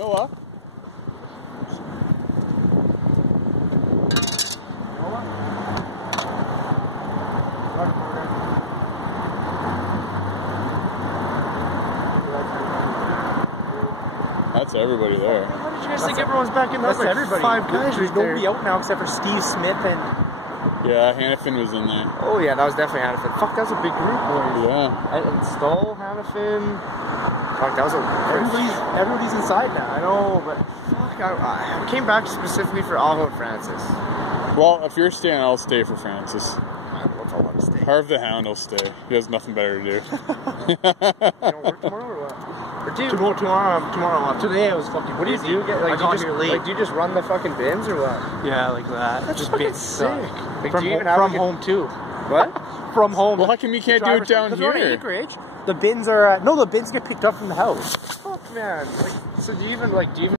know what? That's everybody there. How did you guys think everyone's back in? That's like everybody. 5 guys. There's nobody out now except for Steve Smith and... Yeah, Hanifin was in there. Oh yeah, that was definitely Hanifin. Fuck, that was a big group, boys. Yeah. And Staal, Hanifin. Fuck, that was a... Everybody's inside now. I know, but... Fuck, I came back specifically for Aho and Francis. Well, if you're staying, I'll stay for Francis. I don't know if I want to stay. Harv the Hound will stay. He has nothing better to do. You don't work tomorrow or what? Or do you? Tomorrow. Today I was fucking What do you busy. do? Like, do you just run the fucking bins or what? Yeah, like that. That's just fucking bins sick. Like, from do you even have from home too. What? From home. Well, how come you can't do it down We're on here? acreage. The bins are no. The bins get picked up from the house. Fuck, man. Like, so do you even